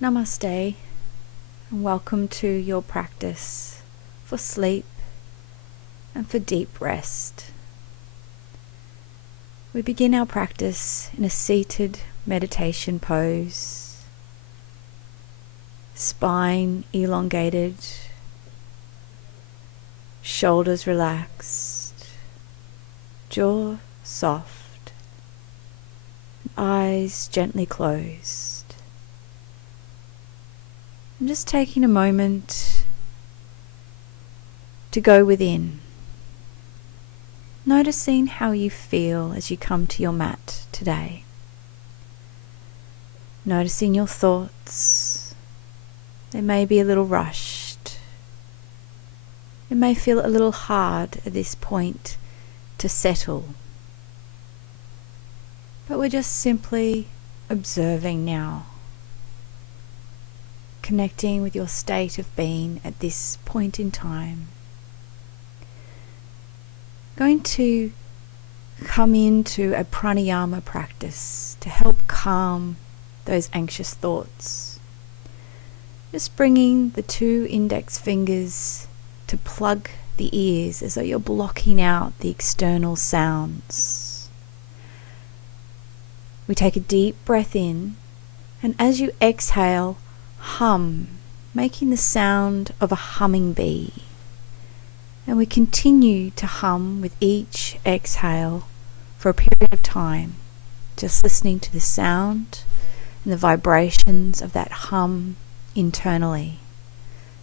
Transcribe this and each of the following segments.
Namaste, and welcome to your practice for sleep and for deep rest. We begin our practice in a seated meditation pose, spine elongated, shoulders relaxed, jaw soft, eyes gently closed. I'm just taking a moment to go within, noticing how you feel as you come to your mat today. Noticing your thoughts. They may be a little rushed. It may feel a little hard at this point to settle. But we're just simply observing now. Connecting with your state of being at this point in time. Going to come into a pranayama practice to help calm those anxious thoughts. Just bringing the 2 index fingers to plug the ears as though you're blocking out the external sounds. We take a deep breath in, and as you exhale, hum, making the sound of a humming bee. And we continue to hum with each exhale for a period of time, just listening to the sound and the vibrations of that hum internally,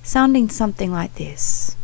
sounding something like this.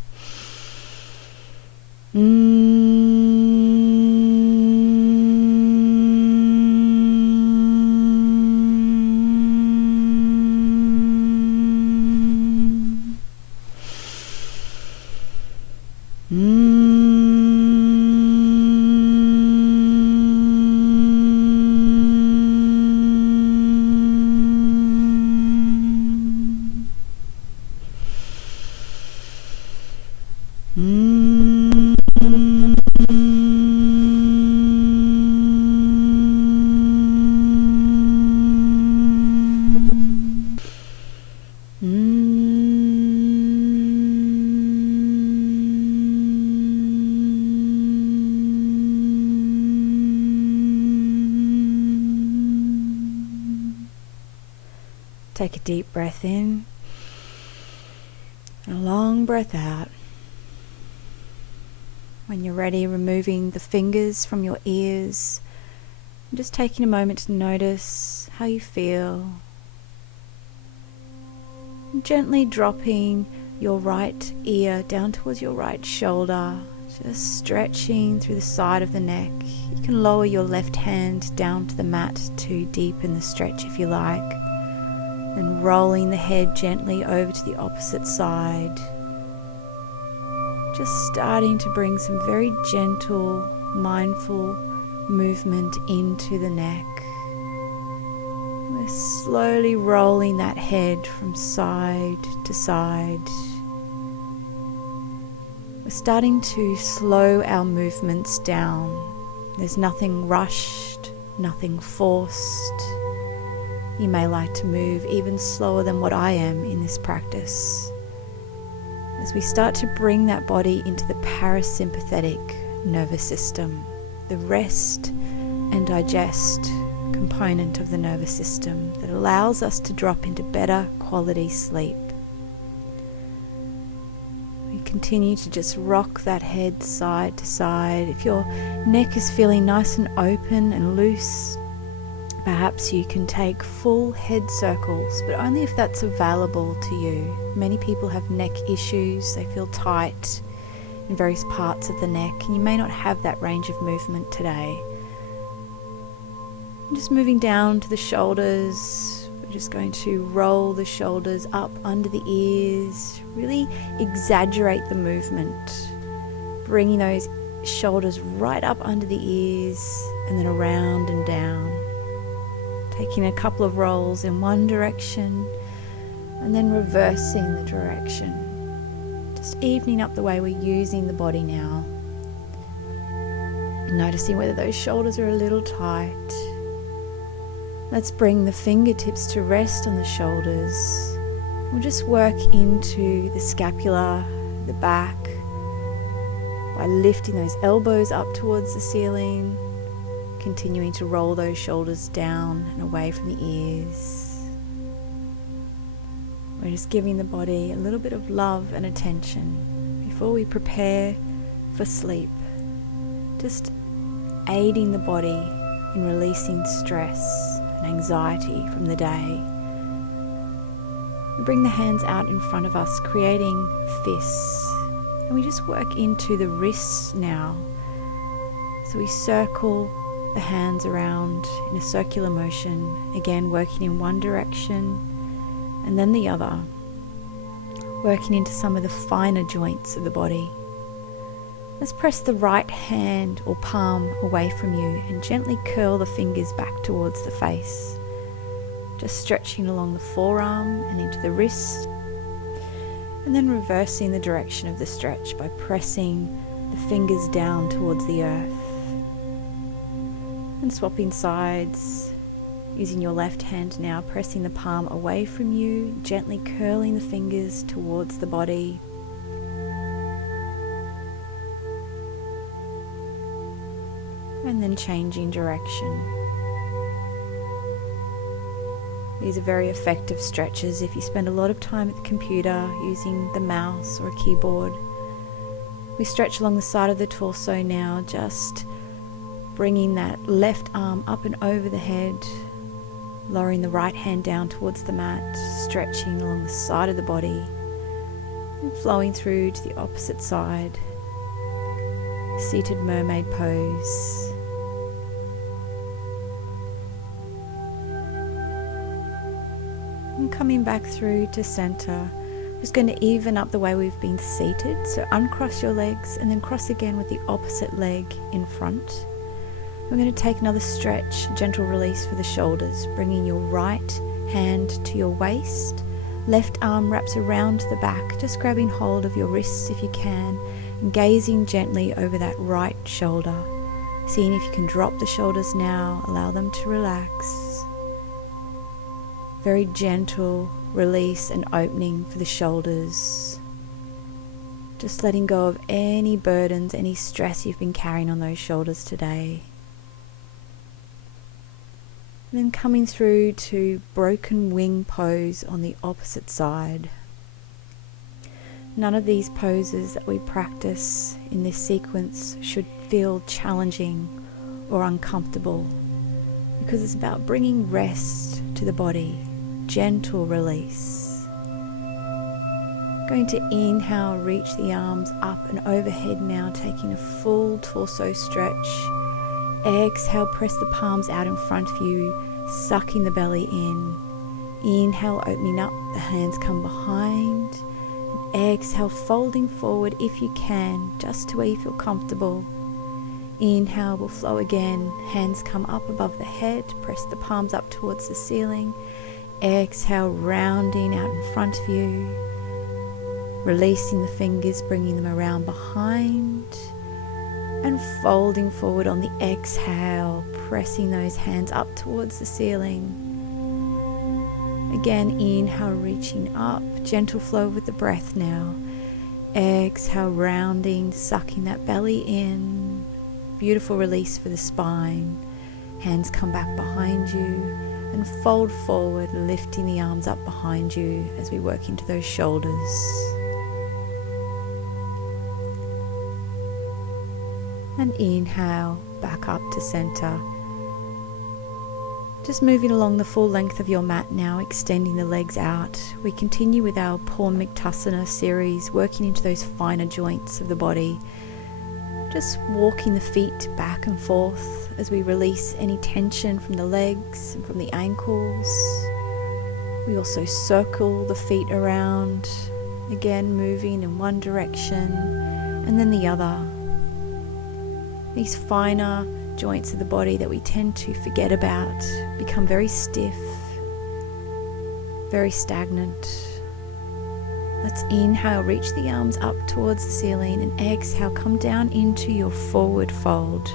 Take a deep breath in and a long breath out. When you're ready, removing the fingers from your ears and just taking a moment to notice how you feel. And gently dropping your right ear down towards your right shoulder, just stretching through the side of the neck. You can lower your left hand down to the mat to deepen the stretch if you like. Then rolling the head gently over to the opposite side. Just starting to bring some very gentle, mindful movement into the neck. We're slowly rolling that head from side to side. We're starting to slow our movements down. There's nothing rushed, nothing forced. You may like to move even slower than what I am in this practice. As we start to bring that body into the parasympathetic nervous system, the rest and digest component of the nervous system that allows us to drop into better quality sleep. We continue to just rock that head side to side. If your neck is feeling nice and open and loose, perhaps you can take full head circles, but only if that's available to you. Many people have neck issues, they feel tight in various parts of the neck, and you may not have that range of movement today. Just moving down to the shoulders, we're just going to roll the shoulders up under the ears, really exaggerate the movement, bringing those shoulders right up under the ears and then around and down. Taking a couple of rolls in one direction and then reversing the direction. Just evening up the way we're using the body now. Noticing whether those shoulders are a little tight. Let's bring the fingertips to rest on the shoulders. We'll just work into the scapula, the back, by lifting those elbows up towards the ceiling, continuing to roll those shoulders down and away from the ears. We're just giving the body a little bit of love and attention before we prepare for sleep. Just aiding the body in releasing stress and anxiety from the day. We bring the hands out in front of us, creating fists. And we just work into the wrists now. So we circle the hands around in a circular motion, again working in one direction and then the other, working into some of the finer joints of the body. Let's press the right hand or palm away from you and gently curl the fingers back towards the face, just stretching along the forearm and into the wrist, and then reversing the direction of the stretch by pressing the fingers down towards the earth. And swapping sides, using your left hand now, pressing the palm away from you, gently curling the fingers towards the body. And then changing direction. These are very effective stretches if you spend a lot of time at the computer using the mouse or a keyboard. We stretch along the side of the torso now, just bringing that left arm up and over the head, lowering the right hand down towards the mat, stretching along the side of the body, and flowing through to the opposite side. Seated mermaid pose. And coming back through to center, just going to even up the way we've been seated. So uncross your legs and then cross again with the opposite leg in front. We're going to take another stretch, gentle release for the shoulders, bringing your right hand to your waist. Left arm wraps around the back, just grabbing hold of your wrists if you can, and gazing gently over that right shoulder. Seeing if you can drop the shoulders now, allow them to relax. Very gentle release and opening for the shoulders. Just letting go of any burdens, any stress you've been carrying on those shoulders today. And then coming through to broken wing pose on the opposite side. None of these poses that we practice in this sequence should feel challenging or uncomfortable, because it's about bringing rest to the body. Gentle release. Going to inhale, reach the arms up and overhead now, taking a full torso stretch. Exhale, press the palms out in front of you, sucking the belly in. Inhale, opening up, the hands come behind. And exhale, folding forward if you can, just to where you feel comfortable. Inhale will flow again, hands come up above the head, press the palms up towards the ceiling. Exhale, rounding out in front of you, releasing the fingers, bringing them around behind, and folding forward on the exhale, pressing those hands up towards the ceiling. Again, inhale, reaching up, gentle flow with the breath now. Exhale, rounding, sucking that belly in. Beautiful release for the spine. Hands come back behind you. And fold forward, lifting the arms up behind you as we work into those shoulders. And inhale, back up to center. Just moving along the full length of your mat now, extending the legs out. We continue with our Purnamuktasana series, working into those finer joints of the body. Just walking the feet back and forth as we release any tension from the legs and from the ankles. We also circle the feet around, again moving in one direction and then the other. These finer joints of the body that we tend to forget about become very stiff, very stagnant. Let's inhale, reach the arms up towards the ceiling, and exhale, come down into your forward fold,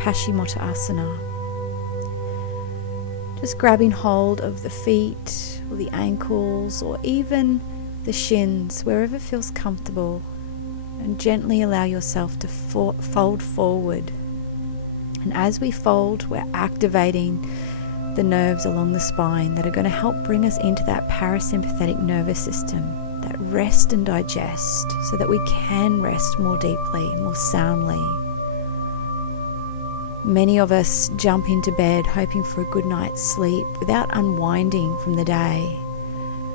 Paschimottanasana. Just grabbing hold of the feet or the ankles or even the shins, wherever feels comfortable, and gently allow yourself to fold forward. And as we fold, we're activating the nerves along the spine that are going to help bring us into that parasympathetic nervous system, that rest and digest, so that we can rest more deeply, more soundly. Many of us jump into bed hoping for a good night's sleep without unwinding from the day.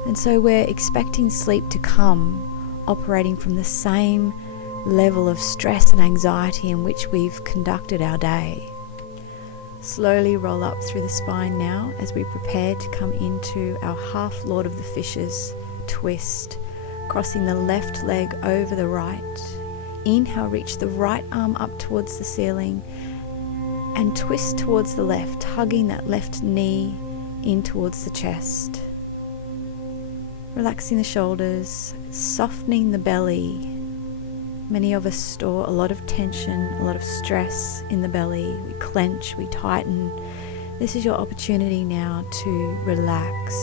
And so we're expecting sleep to come, operating from the same level of stress and anxiety in which we've conducted our day. Slowly roll up through the spine now as we prepare to come into our half Lord of the Fishes twist, crossing the left leg over the right. Inhale, reach the right arm up towards the ceiling and twist towards the left, hugging that left knee in towards the chest. Relaxing the shoulders, softening the belly. Many of us store a lot of tension, a lot of stress in the belly. We clench, we tighten. This is your opportunity now to relax,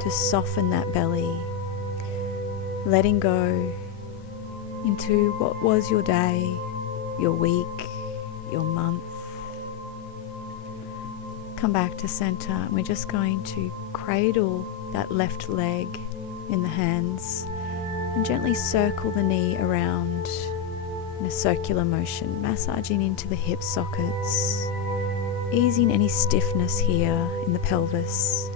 to soften that belly. Letting go into what was your day, your week, your month. Come back to center, and we're just going to cradle that left leg in the hands and gently circle the knee around in a circular motion, massaging into the hip sockets, easing any stiffness here in the pelvis,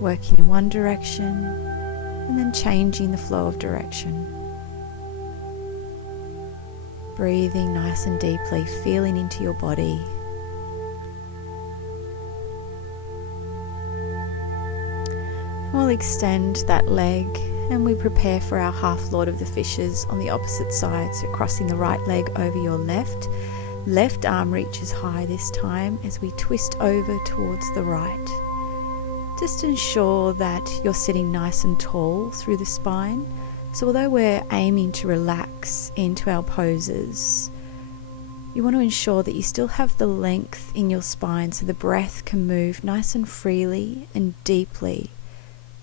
working in one direction and then changing the flow of direction. Breathing nice and deeply, feeling into your body. We'll extend that leg and we prepare for our half Lord of the Fishes on the opposite side. So crossing the right leg over your left. Left arm reaches high this time as we twist over towards the right. Just ensure that you're sitting nice and tall through the spine. So although we're aiming to relax into our poses, you want to ensure that you still have the length in your spine so the breath can move nice and freely and deeply.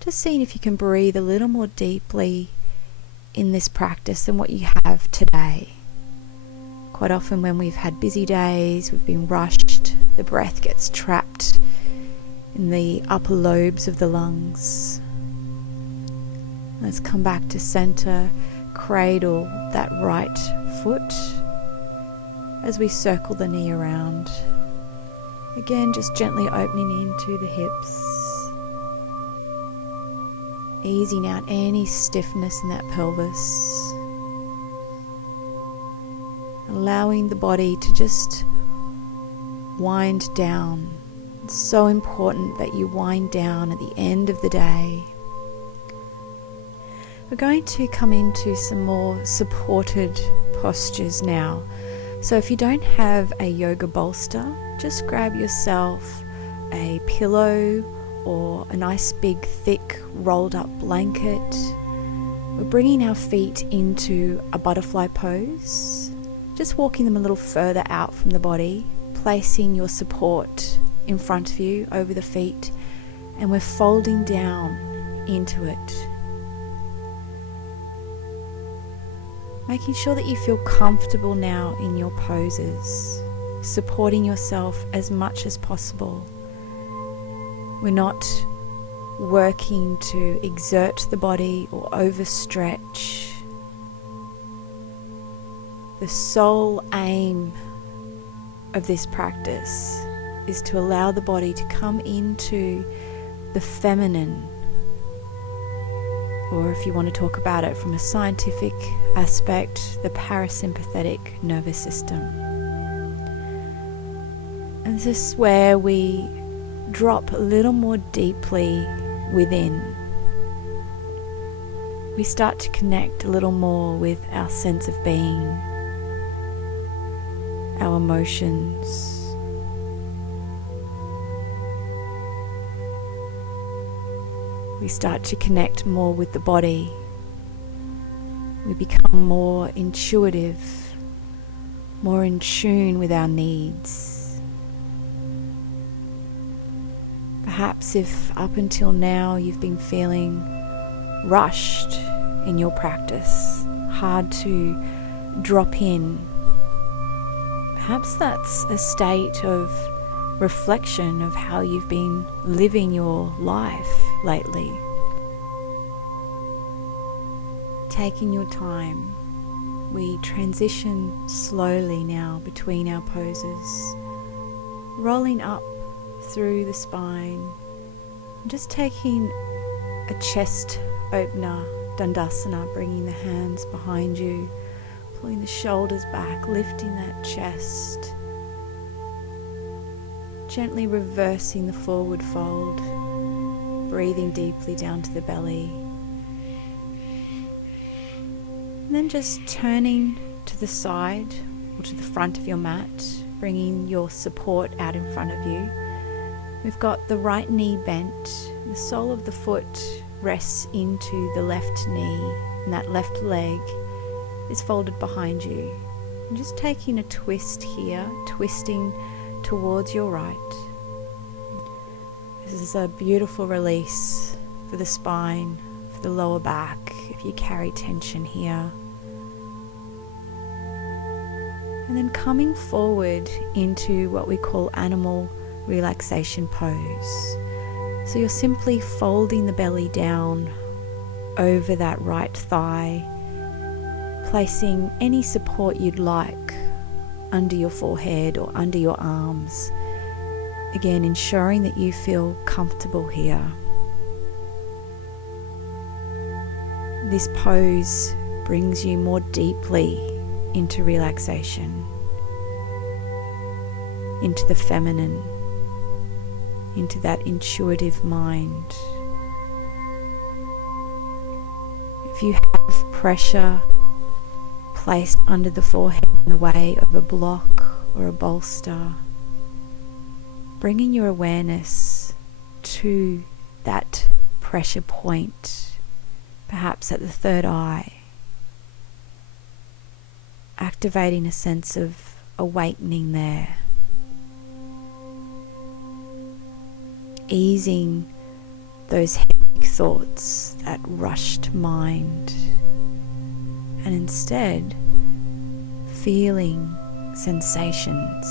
Just seeing if you can breathe a little more deeply in this practice than what you have today. Quite often when we've had busy days, we've been rushed, the breath gets trapped in the upper lobes of the lungs. Let's come back to center, cradle that right foot as we circle the knee around. Again, just gently opening into the hips. Easing out any stiffness in that pelvis. Allowing the body to just wind down. It's so important that you wind down at the end of the day. We're going to come into some more supported postures now. So if you don't have a yoga bolster, just grab yourself a pillow or a nice big thick rolled up blanket. We're bringing our feet into a butterfly pose, just walking them a little further out from the body, placing your support in front of you over the feet, and we're folding down into it. Making sure that you feel comfortable now in your poses, supporting yourself as much as possible. We're not working to exert the body or overstretch. The sole aim of this practice is to allow the body to come into the feminine, or if you want to talk about it from a scientific aspect, the parasympathetic nervous system. And this is where we drop a little more deeply within. We start to connect a little more with our sense of being, our emotions. We start to connect more with the body. We become more intuitive, more in tune with our needs. Perhaps if up until now you've been feeling rushed in your practice, hard to drop in, perhaps that's a state of reflection of how you've been living your life lately. Taking your time, we transition slowly now between our poses, rolling up through the spine, just taking a chest opener, Dandasana, bringing the hands behind you, pulling the shoulders back, lifting that chest, gently reversing the forward fold, breathing deeply down to the belly, and then just turning to the side or to the front of your mat, bringing your support out in front of you. We've got the right knee bent, the sole of the foot rests into the left knee, and that left leg is folded behind you. And just taking a twist here, twisting towards your right. This is a beautiful release for the spine, for the lower back, if you carry tension here. And then coming forward into what we call animal relaxation pose. So you're simply folding the belly down over that right thigh, placing any support you'd like under your forehead or under your arms. Again, ensuring that you feel comfortable here. This pose brings you more deeply into relaxation, into the feminine, into that intuitive mind. If you have pressure placed under the forehead in the way of a block or a bolster, bringing your awareness to that pressure point, perhaps at the third eye, activating a sense of awakening there, easing those hectic thoughts, that rushed mind, and instead feeling sensations.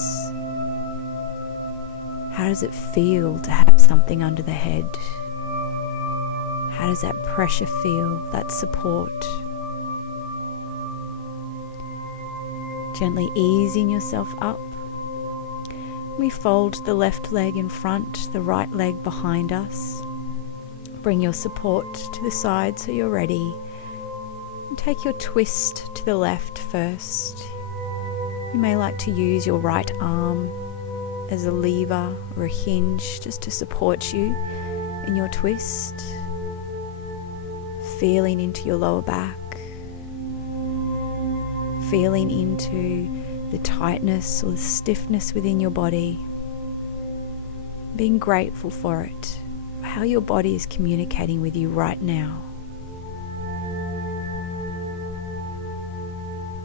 How does it feel to have something under the head? How does that pressure feel, that support? Gently easing yourself up. We fold the left leg in front, the right leg behind us. Bring your support to the side so you're ready. And take your twist to the left first. You may like to use your right arm as a lever or a hinge just to support you in your twist. Feeling into your lower back. Feeling into the tightness or the stiffness within your body. Being grateful for it, how your body is communicating with you right now.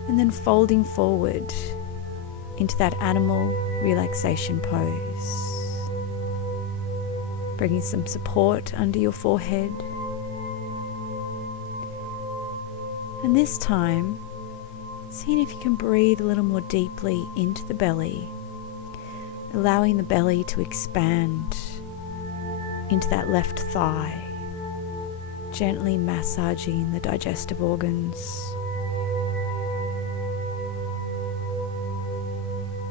And then folding forward into that animal relaxation pose. Bringing some support under your forehead. And this time, seeing if you can breathe a little more deeply into the belly, allowing the belly to expand into that left thigh, gently massaging the digestive organs,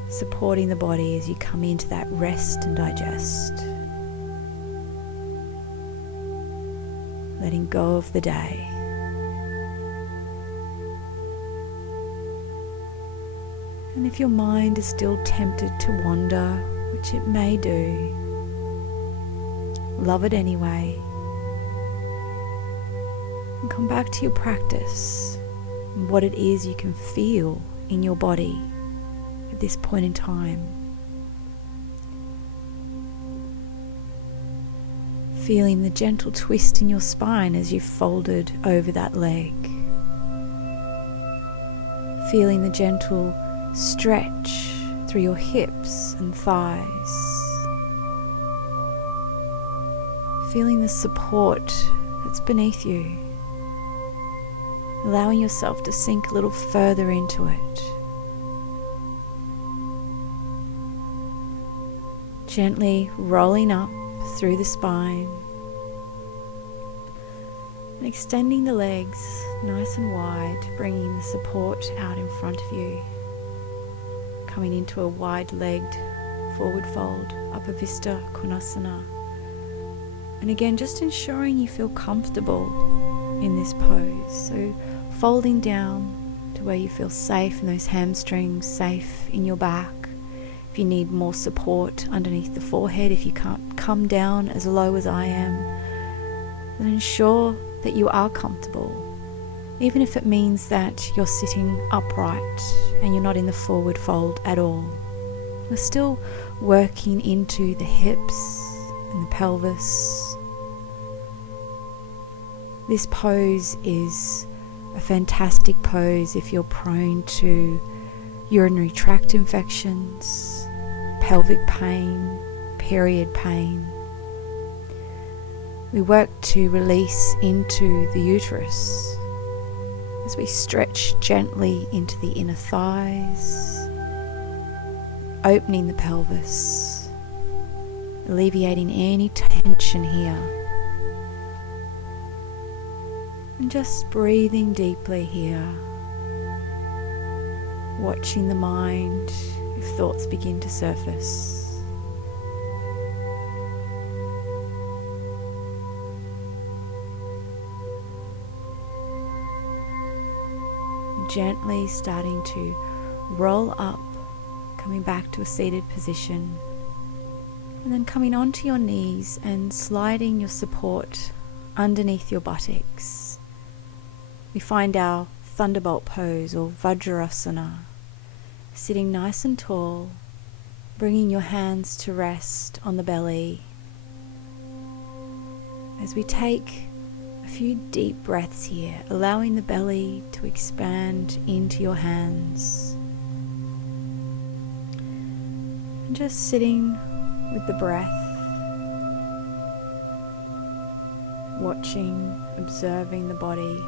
supporting the body as you come into that rest and digest, letting go of the day. And if your mind is still tempted to wander, which it may do, love it anyway. And come back to your practice and what it is you can feel in your body at this point in time. Feeling the gentle twist in your spine as you've folded over that leg. Feeling the gentle stretch through your hips and thighs. feeling the support that's beneath you, allowing yourself to sink a little further into it. Gently rolling up through the spine and extending the legs nice and wide, bringing the support out in front of you, coming into a wide-legged forward fold, Upper Vista Konasana. And again, just ensuring you feel comfortable in this pose. So folding down to where you feel safe in those hamstrings, safe in your back. If you need more support underneath the forehead, if you can't come down as low as I am, then ensure that you are comfortable. Even if it means that you're sitting upright and you're not in the forward fold at all. We're still working into the hips and the pelvis. This pose is a fantastic pose if you're prone to urinary tract infections, pelvic pain, period pain. We work to release into the uterus as we stretch gently into the inner thighs, opening the pelvis, alleviating any tension here. And just breathing deeply here, watching the mind if thoughts begin to surface. Gently starting to roll up, coming back to a seated position, and then coming onto your knees and sliding your support underneath your buttocks. We find our thunderbolt pose or Vajrasana, sitting nice and tall, bringing your hands to rest on the belly. As we take a few deep breaths here, allowing the belly to expand into your hands. And just sitting with the breath, watching, observing the body.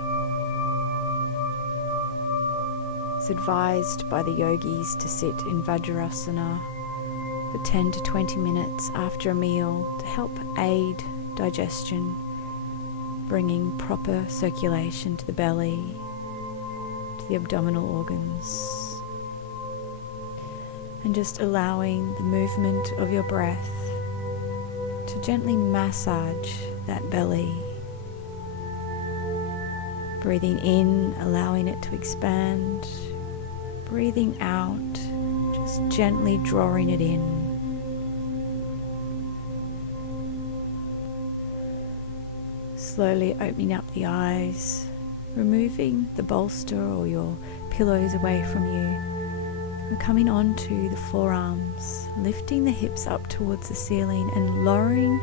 It's advised by the yogis to sit in Vajrasana for 10 to 20 minutes after a meal to help aid digestion, bringing proper circulation to the belly, to the abdominal organs, and just allowing the movement of your breath to gently massage that belly. Breathing in, allowing it to expand. Breathing out, just gently drawing it in. Slowly opening up the eyes, removing the bolster or your pillows away from you. We're coming onto the forearms, lifting the hips up towards the ceiling and lowering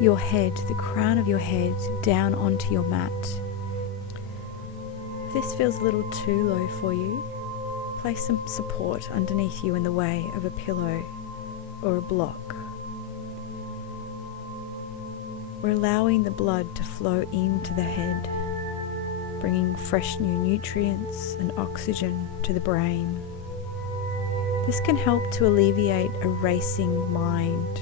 your head, the crown of your head, down onto your mat. If this feels a little too low for you, place some support underneath you in the way of a pillow or a block. We're allowing the blood to flow into the head, bringing fresh new nutrients and oxygen to the brain. This can help to alleviate a racing mind,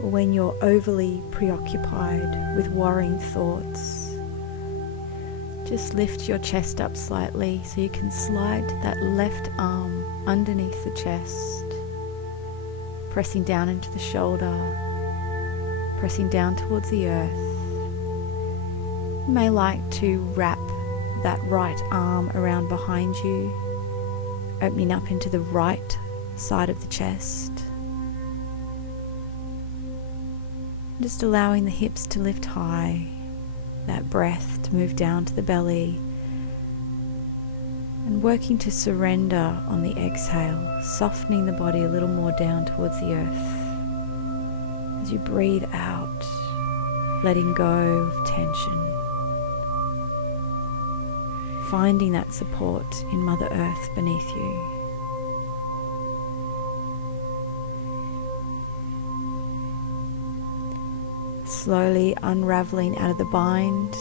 or when you're overly preoccupied with worrying thoughts. Just lift your chest up slightly so you can slide that left arm underneath the chest, pressing down into the shoulder, pressing down towards the earth. You may like to wrap that right arm around behind you, opening up into the right side of the chest. Just allowing the hips to lift high, that breath to move down to the belly, and working to surrender on the exhale, softening the body a little more down towards the earth. As you breathe out, letting go of tension, finding that support in Mother Earth beneath you. slowly unraveling out of the bind,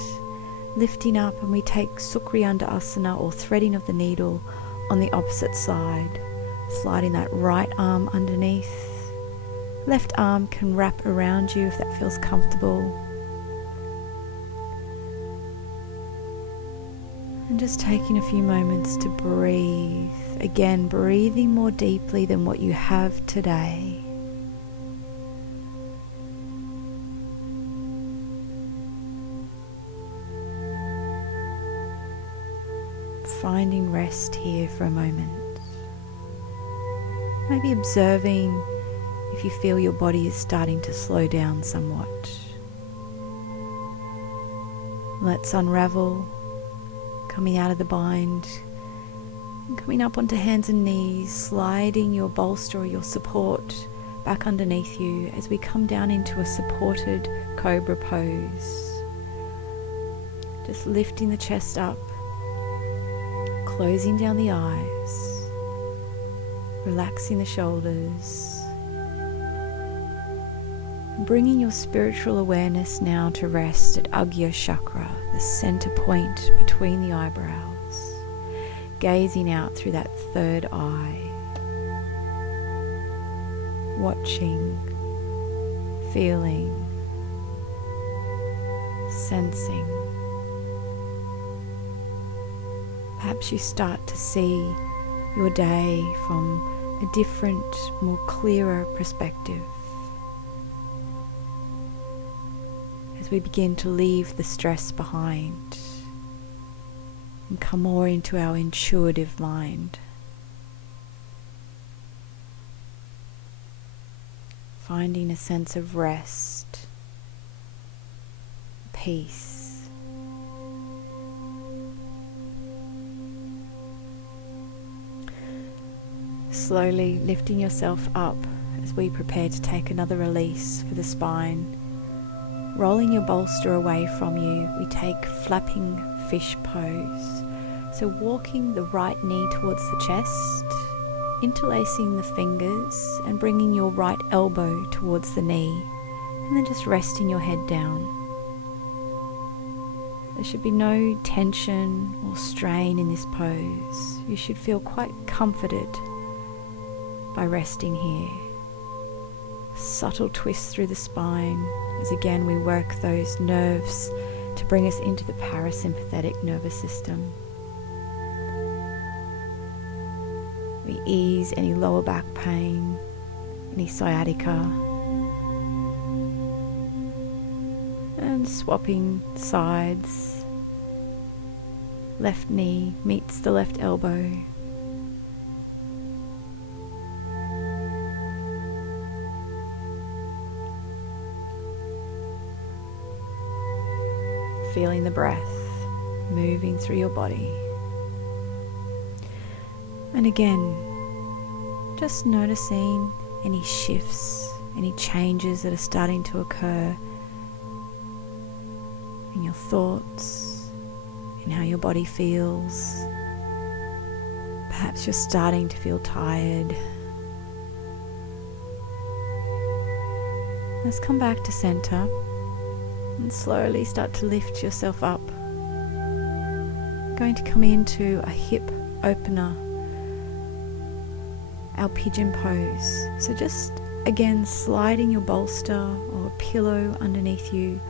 lifting up, and we take Sukriyanda Asana, or threading of the needle, on the opposite side, sliding that right arm underneath. Left arm can wrap around you if that feels comfortable. And just taking a few moments to breathe. Again, breathing more deeply than what you have today. Finding rest here for a moment. Maybe observing if you feel your body is starting to slow down somewhat. Let's unravel, coming out of the bind, and coming up onto hands and knees, sliding your bolster or your support back underneath you as we come down into a supported cobra pose. Just lifting the chest up, closing down the eyes, relaxing the shoulders, bringing your spiritual awareness now to rest at Agya Chakra, the center point between the eyebrows, gazing out through that third eye, watching, feeling, sensing. Perhaps you start to see your day from a different, more clearer perspective as we begin to leave the stress behind and come more into our intuitive mind. Finding a sense of rest, peace. Slowly lifting yourself up as we prepare to take another release for the spine. Rolling your bolster away from you, we take flapping fish pose. So walking the right knee towards the chest, interlacing the fingers and bringing your right elbow towards the knee, and then just resting your head down. There should be no tension or strain in this pose. You should feel quite comforted by resting here. Subtle twists through the spine as again we work those nerves to bring us into the parasympathetic nervous system. We ease any lower back pain, any sciatica, and swapping sides. Left knee meets the left elbow. Feeling the breath moving through your body. And again, just noticing any shifts, any changes that are starting to occur in your thoughts, in how your body feels. Perhaps you're starting to feel tired. Let's come back to center and slowly start to lift yourself up. Going to come into a hip opener, our pigeon pose. So just again sliding your bolster or a pillow underneath you,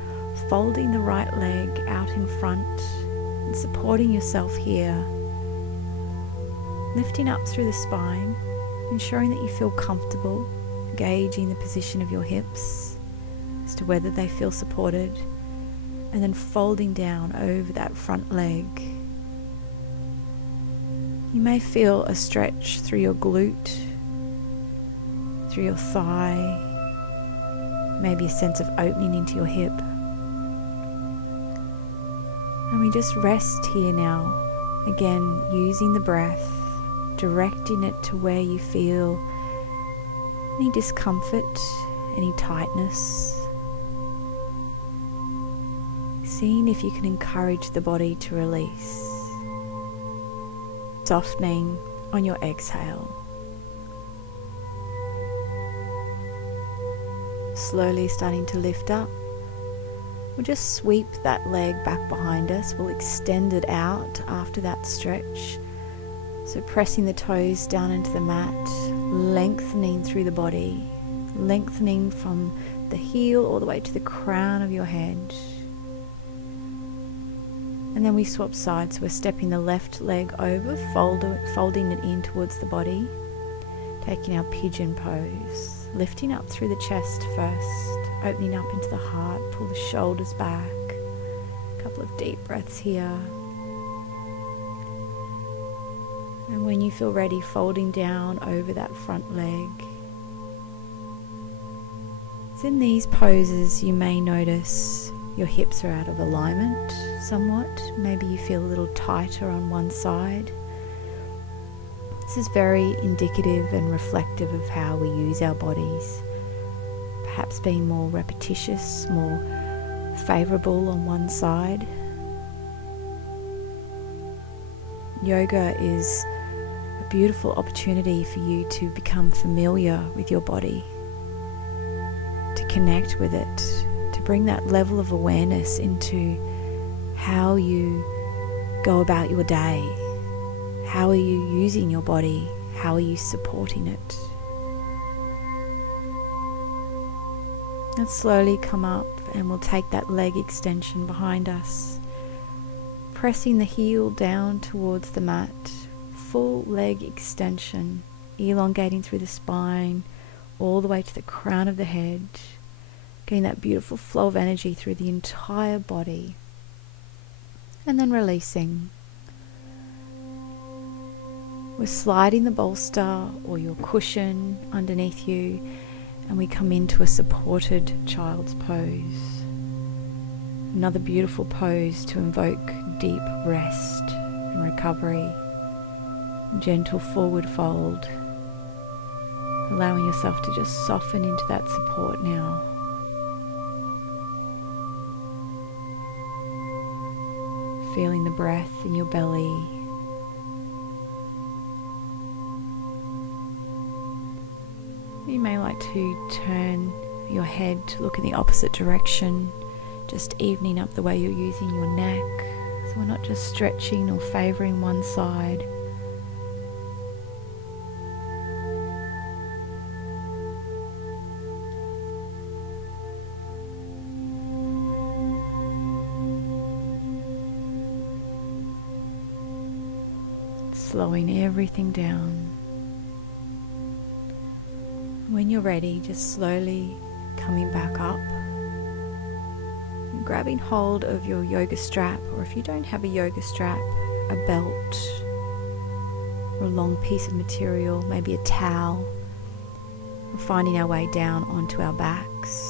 folding the right leg out in front and supporting yourself here. Lifting up through the spine, ensuring that you feel comfortable, gauging the position of your hips as to whether they feel supported, and then folding down over that front leg. You may feel a stretch through your glute, through your thigh, maybe a sense of opening into your hip. And we just rest here now, again using the breath, directing it to where you feel any discomfort, any tightness. Seeing if you can encourage the body to release. Softening on your exhale. Slowly starting to lift up, We'll just sweep that leg back behind us. We'll extend it out after that stretch. So pressing the toes down into the mat, lengthening through the body, lengthening from the heel all the way to the crown of your head. And then we swap sides. We're stepping the left leg over, folding it in towards the body, taking our pigeon pose, lifting up through the chest first, opening up into the heart, pull the shoulders back. A couple of deep breaths here. And when you feel ready, folding down over that front leg. So in these poses, you may notice your hips are out of alignment somewhat. Maybe you feel a little tighter on one side. This is very indicative and reflective of how we use our bodies. Perhaps being more repetitious, more favorable on one side. Yoga is a beautiful opportunity for you to become familiar with your body, to connect with it, to bring that level of awareness into how you go about your day. How are you using your body? How are you supporting it? Let's slowly come up and we'll take that leg extension behind us, pressing the heel down towards the mat, full leg extension, elongating through the spine, all the way to the crown of the head, getting that beautiful flow of energy through the entire body, and then releasing. We're sliding the bolster or your cushion underneath you, and we come into a supported child's pose. Another beautiful pose to invoke deep rest and recovery. Gentle forward fold, allowing yourself to just soften into that support now. Feeling the breath in your belly. You may like to turn your head to look in the opposite direction, just evening up the way you're using your neck. So we're not just stretching or favoring one side. Slowing everything down. When you're ready, just slowly coming back up, and grabbing hold of your yoga strap, or if you don't have a yoga strap, a belt or a long piece of material, maybe a towel. We're finding our way down onto our backs.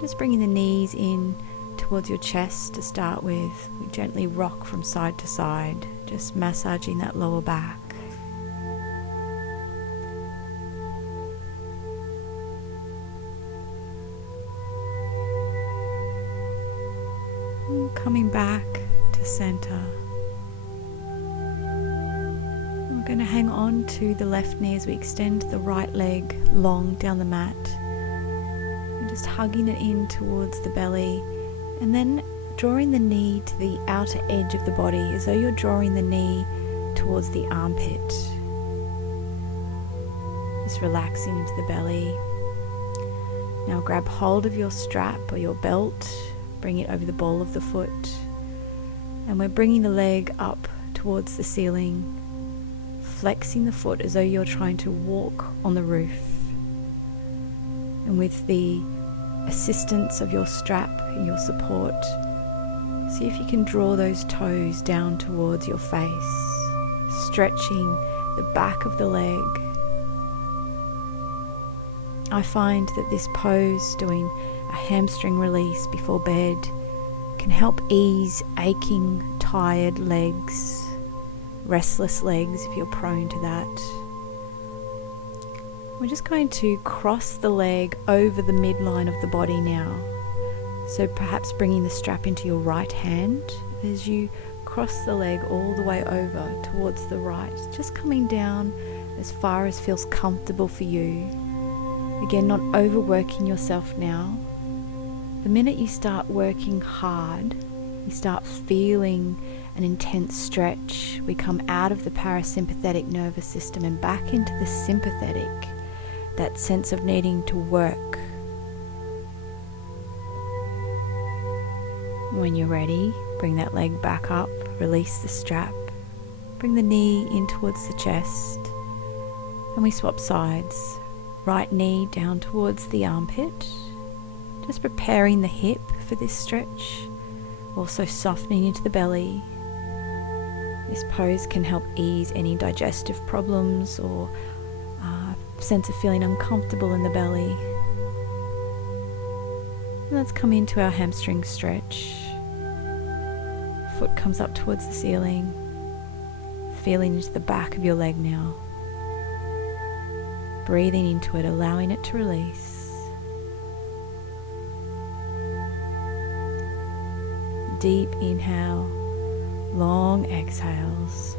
Just bringing the knees in towards your chest to start with. We gently rock from side to side, just massaging that lower back. Coming back to center. We're going to hang on to the left knee as we extend the right leg long down the mat. And just hugging it in towards the belly, and then drawing the knee to the outer edge of the body as though you're drawing the knee towards the armpit. Just relaxing into the belly. Now grab hold of your strap or your belt. Bring it over the ball of the foot, and we're bringing the leg up towards the ceiling, flexing the foot as though you're trying to walk on the roof. And with the assistance of your strap and your support, see if you can draw those toes down towards your face, stretching the back of the leg. I find that this pose, doing a hamstring release before bed, can help ease aching, tired legs, restless legs if you're prone to that. We're just going to cross the leg over the midline of the body now. So perhaps bringing the strap into your right hand as you cross the leg all the way over towards the right, just coming down as far as feels comfortable for you. Again, not overworking yourself now, The minute you start working hard, you start feeling an intense stretch. We come out of the parasympathetic nervous system and back into the sympathetic, that sense of needing to work. When you're ready, bring that leg back up, release the strap, bring the knee in towards the chest, and we swap sides. Right knee down towards the armpit, just preparing the hip for this stretch, also softening into the belly. This pose can help ease any digestive problems or sense of feeling uncomfortable in the belly. And let's come into our hamstring stretch. Foot comes up towards the ceiling, feeling into the back of your leg now. Breathing into it, allowing it to release. Deep inhale, long exhales.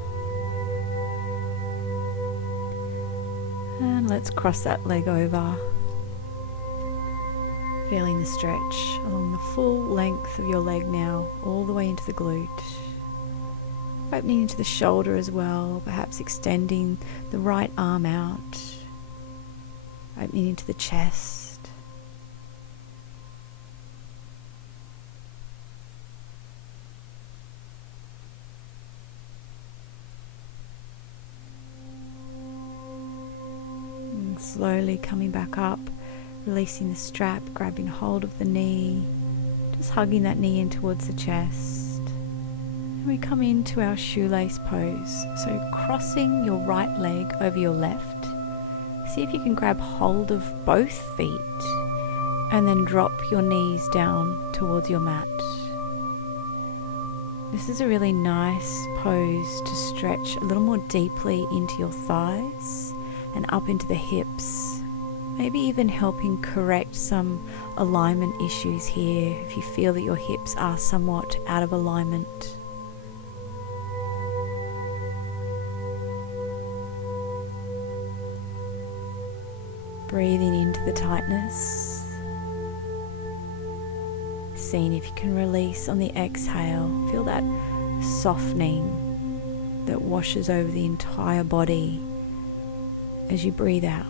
And let's cross that leg over. Feeling the stretch along the full length of your leg now, all the way into the glute. Opening into the shoulder as well, perhaps extending the right arm out. Opening into the chest. And slowly coming back up, releasing the strap, grabbing hold of the knee, just hugging that knee in towards the chest. And we come into our shoelace pose. So crossing your right leg over your left. See if you can grab hold of both feet and then drop your knees down towards your mat. This is a really nice pose to stretch a little more deeply into your thighs and up into the hips. Maybe even helping correct some alignment issues here if you feel that your hips are somewhat out of alignment. Breathing into the tightness. Seeing if you can release on the exhale. Feel that softening that washes over the entire body as you breathe out.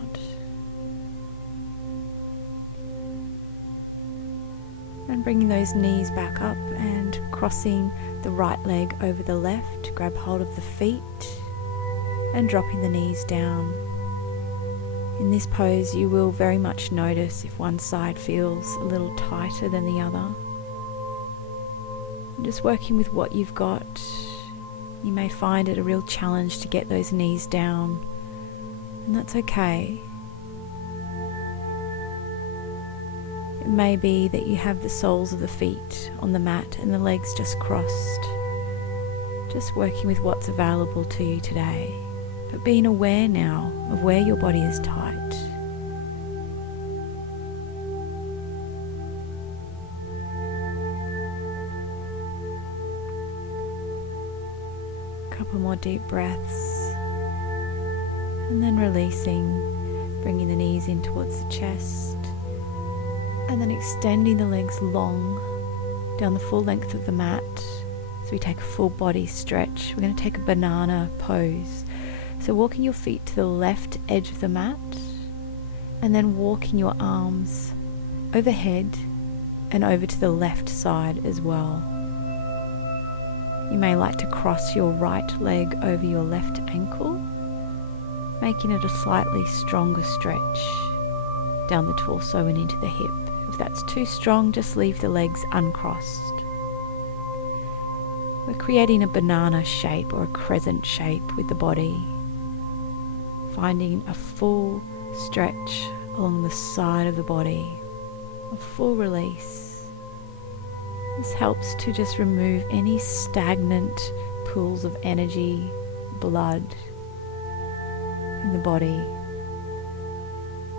And bringing those knees back up and crossing the right leg over the left. Grab hold of the feet and dropping the knees down. In this pose, you will very much notice if one side feels a little tighter than the other. And just working with what you've got. You may find it a real challenge to get those knees down, and that's okay. It may be that you have the soles of the feet on the mat and the legs just crossed. Just working with what's available to you today. But being aware now of where your body is tight. A couple more deep breaths. And then releasing, bringing the knees in towards the chest. And then extending the legs long down the full length of the mat. So we take a full body stretch. We're going to take a banana pose. So walking your feet to the left edge of the mat and then walking your arms overhead and over to the left side as well. You may like to cross your right leg over your left ankle, making it a slightly stronger stretch down the torso and into the hip. If that's too strong, just leave the legs uncrossed. We're creating a banana shape or a crescent shape with the body. Finding a full stretch along the side of the body, a full release. This helps to just remove any stagnant pools of energy, blood in the body.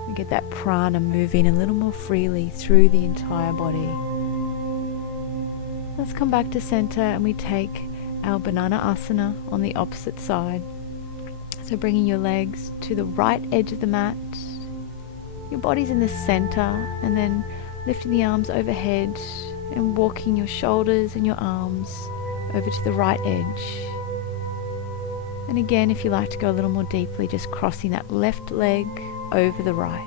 And get that prana moving a little more freely through the entire body. Let's come back to center and we take our banana asana on the opposite side. So bringing your legs to the right edge of the mat, your body's in the center, and then lifting the arms overhead and walking your shoulders and your arms over to the right edge. And again, if you like to go a little more deeply, just crossing that left leg over the right.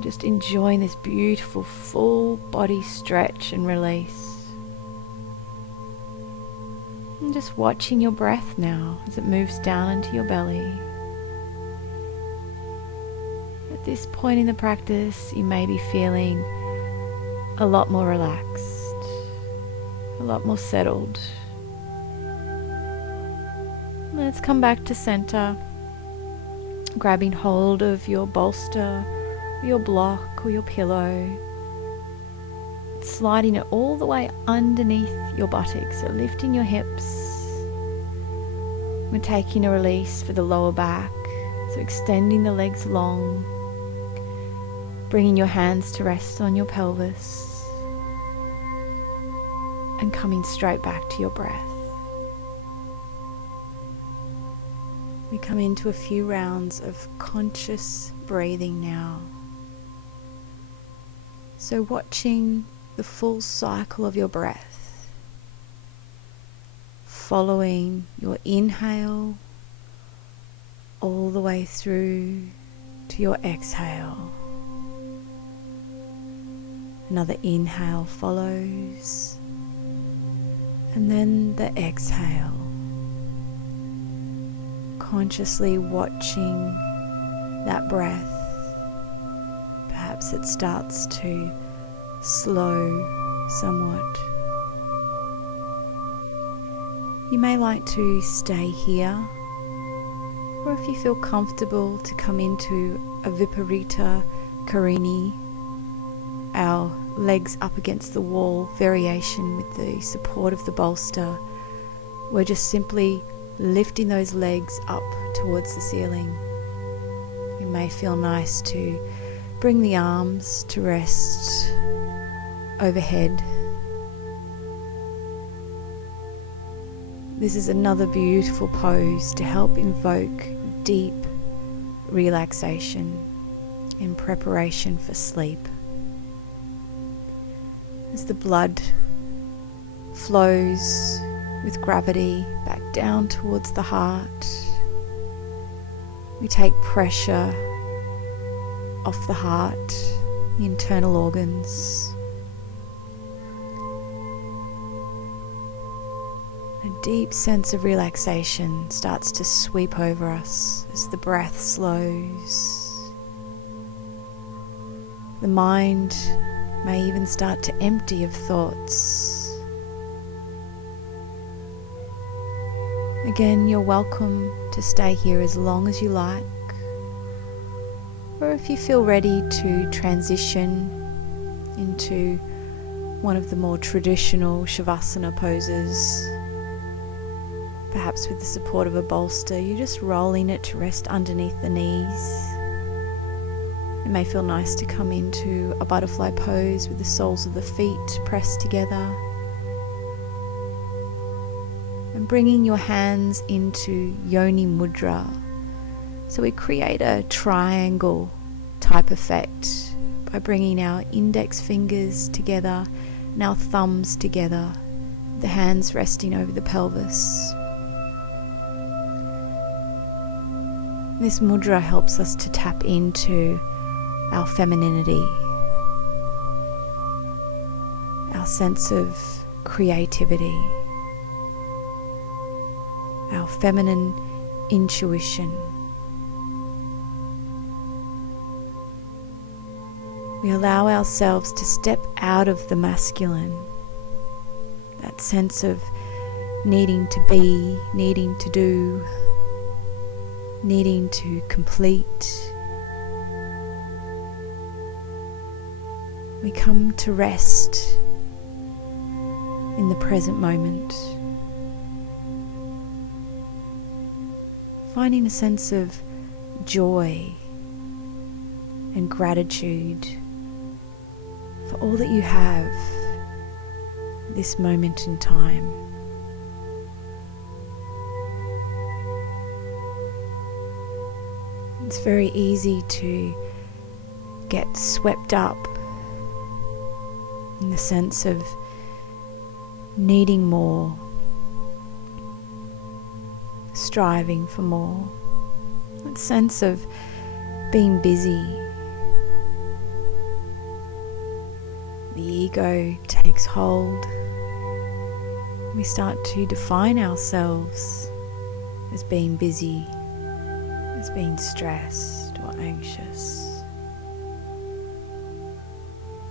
Just enjoying this beautiful full body stretch and release. And just watching your breath now as it moves down into your belly. At this point in the practice, you may be feeling a lot more relaxed, a lot more settled. Let's come back to center, grabbing hold of your bolster, or your block, or your pillow, sliding it all the way underneath your buttocks, so lifting your hips. We're taking a release for the lower back, so extending the legs long, bringing your hands to rest on your pelvis, and coming straight back to your breath. We come into a few rounds of conscious breathing now. So watching the full cycle of your breath, following your inhale all the way through to your exhale. Another inhale follows, and then the exhale. Consciously watching that breath. Perhaps it starts to slow somewhat. You may like to stay here, or if you feel comfortable, to come into a Viparita Karini, our legs up against the wall variation with the support of the bolster. We're just simply lifting those legs up towards the ceiling. It may feel nice to bring the arms to rest overhead. This is another beautiful pose to help invoke deep relaxation in preparation for sleep. As the blood flows with gravity back down towards the heart, we take pressure off the heart, the internal organs. A deep sense of relaxation starts to sweep over us as the breath slows. The mind may even start to empty of thoughts. Again, you're welcome to stay here as long as you like, or if you feel ready to transition into one of the more traditional Shavasana poses, perhaps with the support of a bolster, you're just rolling it to rest underneath the knees. It may feel nice to come into a butterfly pose with the soles of the feet pressed together. And bringing your hands into Yoni Mudra. So we create a triangle type effect by bringing our index fingers together and our thumbs together, the hands resting over the pelvis. This mudra helps us to tap into our femininity, our sense of creativity, our feminine intuition. We allow ourselves to step out of the masculine, that sense of needing to be, needing to do, needing to complete. We come to rest in the present moment, finding a sense of joy and gratitude for all that you have this moment in time. It's very easy to get swept up in the sense of needing more, striving for more, that sense of being busy. The ego takes hold. We start to define ourselves as being busy, as being stressed or anxious,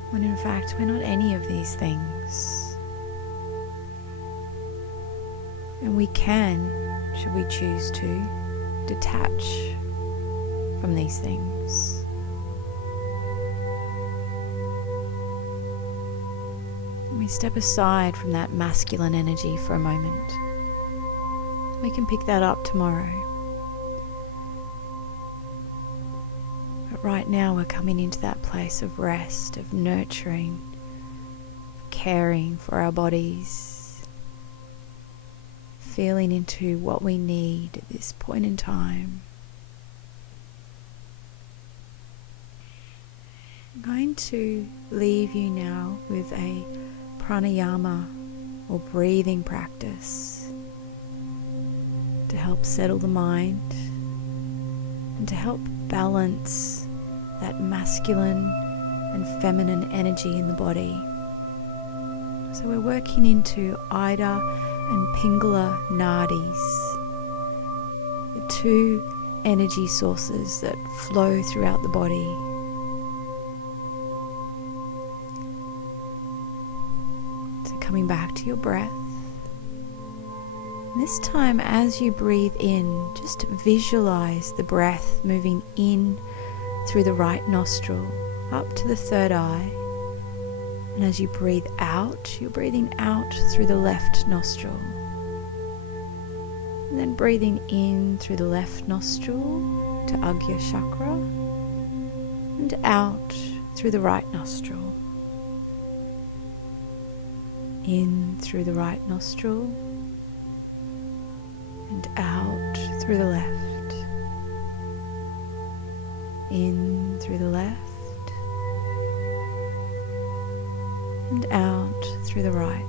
when in fact we're not any of these things. And we can, should we choose to, detach from these things. We step aside from that masculine energy for a moment. We can pick that up tomorrow. But right now we're coming into that place of rest, of nurturing, caring for our bodies, feeling into what we need at this point in time. I'm going to leave you now with a pranayama or breathing practice to help settle the mind and to help balance that masculine and feminine energy in the body. So we're working into Ida and Pingala nadis, the two energy sources that flow throughout the body. Coming back to your breath. This time, as you breathe in, just visualize the breath moving in through the right nostril up to the third eye. And as you breathe out, you're breathing out through the left nostril. And then breathing in through the left nostril to Agya Chakra and out through the right nostril. In through the right nostril and out through the left. In through the left and out through the right.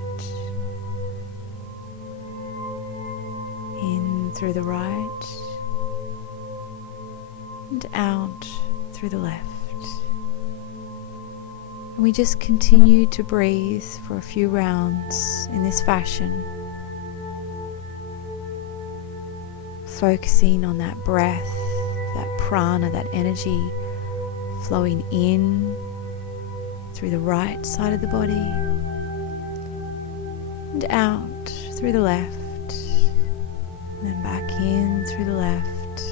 In through the right and out through the left. And we just continue to breathe for a few rounds in this fashion, focusing on that breath, that prana, that energy flowing in through the right side of the body and out through the left, and then back in through the left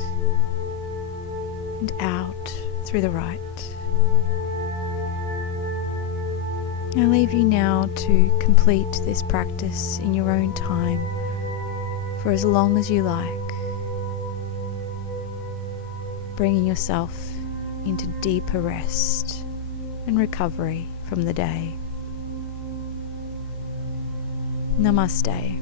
and out through the right. I leave you now to complete this practice in your own time for as long as you like, bringing yourself into deeper rest and recovery from the day. Namaste.